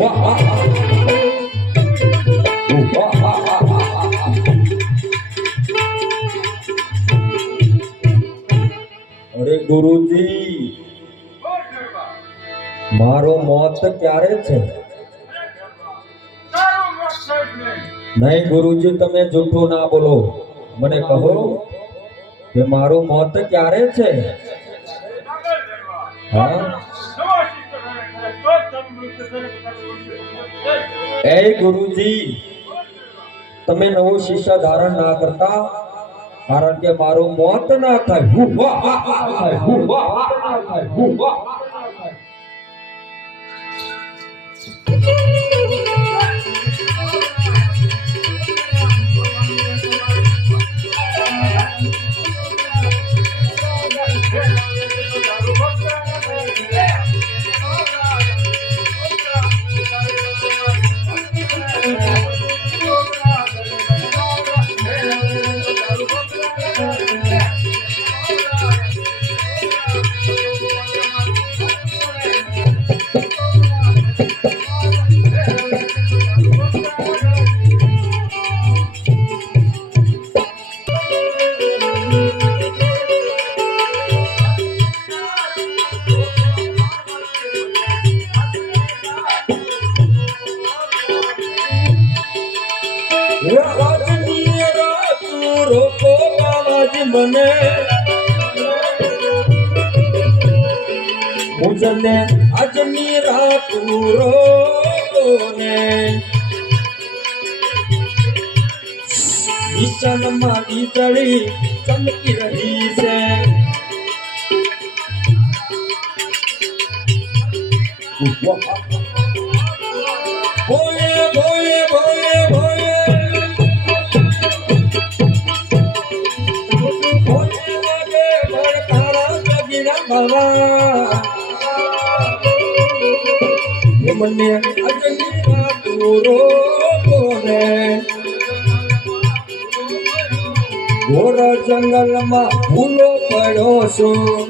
અરે ગુરુજી, મારો મોત ક્યારે છે? નહીં ગુરુજી, તમે જૂઠું ના બોલો. મને કહો કે મારું મોત ક્યારે છે? હા, એ ગુરુજી, તમે નવો શિષ્ય ધારણ ના કરતા, કારણ કે મારું મોત ના થાય. મને મુજને આજની રાત રોને વિષણમાં વીજળી ચમકી રહી છે. ભોય ભોય ભોય ભોય મને આજની રાત રોને ઘોર જંગલમાં ભૂલો પડ્યો છું.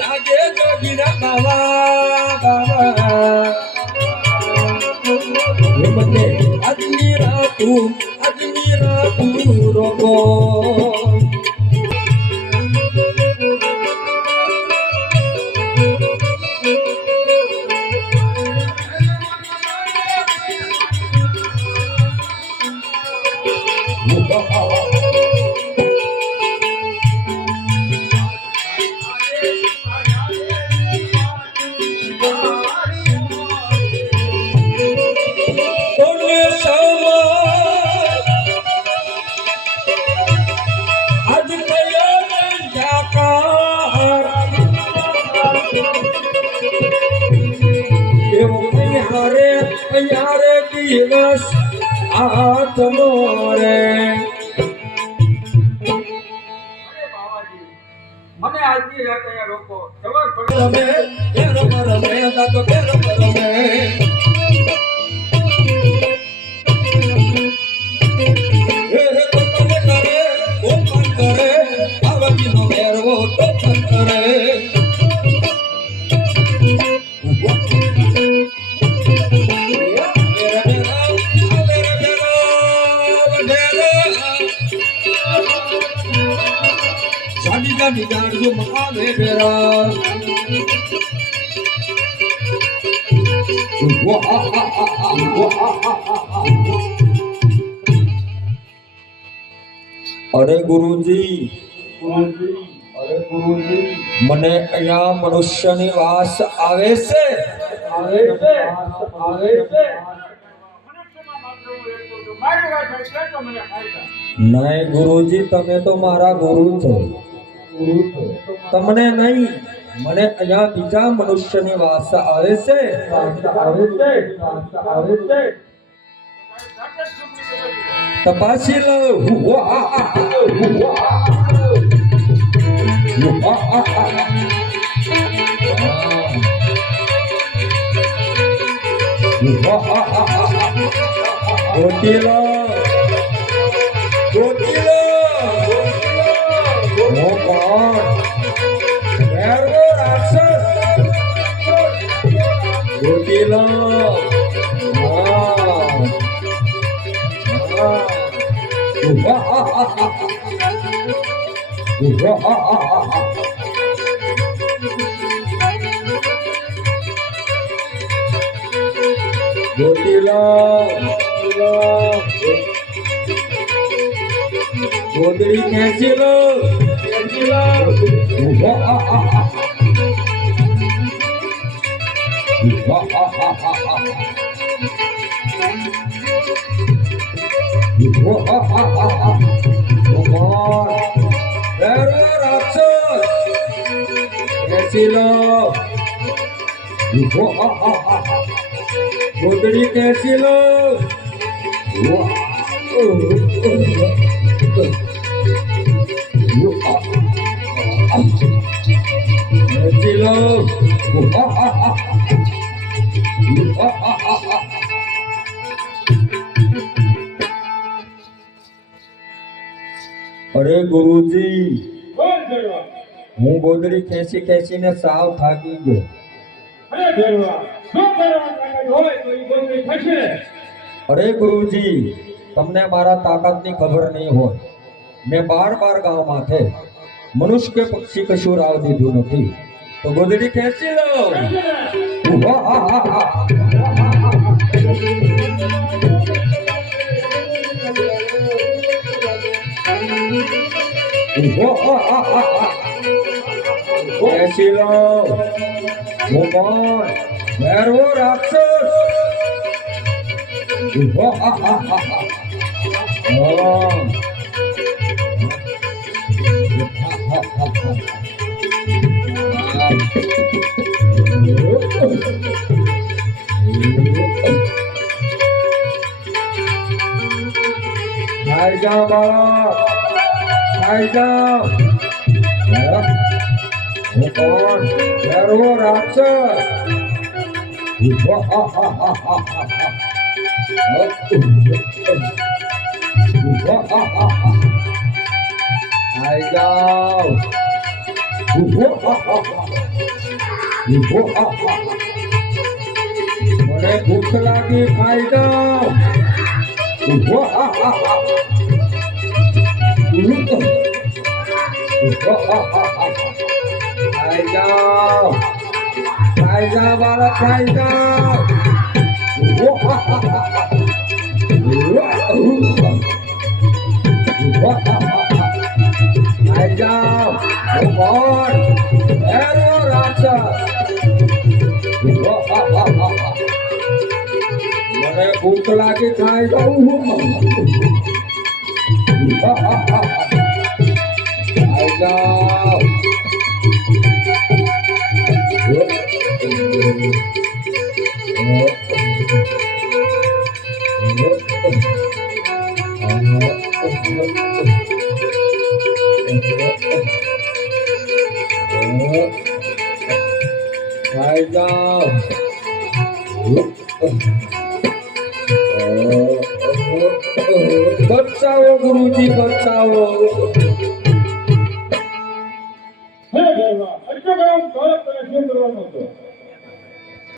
લાગે જોગીરા બાબા મને આજની રાતું રોગો. યારે દિવસ આત્મો રે મને આજની રાત અહીંયા રોકો. સવાર પડે રમે દાદો કે રમે જાણજો મકાને ફેરા. અરે ગુરુજી, મને અહીંયા મનુષ્યની વાસ આવે છે. નહીં ગુરુજી, તમે તો મારા ગુરુ છો. તમને નહીં, મને અહીંયા બીજા મનુષ્યની વાસ આવે છે. તપાસી લો. ગોતી લો. ગોદડી ખેંચી લો ગોદડી ખેંચી લો અરે ગુરુજી હું ગોદડી ખેંચીને સાવ થાકી ગયો અરે ગુરુજી તમને મારા તાકાતની ખબર નહીં હોય મેં 12 ગામમાં છે મનુષ્ય કે પક્ષી કશું રાવ દીધું નથી તો ગોદડી ખેંચી લો ખેંચી લો ભેરવો રાક્ષસ ખાઈ જાઓ બાળક ખાઈ જાઓ હું કોણ ભેરવો રાક્ષસ ખાઈ જાઓ મને ભૂખ લાગી ખાઈ જાઓ ખાઈ જાઓ બાળક ખાઈ જાઓ ખાઈ જાઓ કોણ એરો રાક્ષસ મને ભૂખ લાગી ખાઈ જાઉં ખાઈ જાઓ ખાઈ જાઓ બચાવો ગુરુજી બચાવો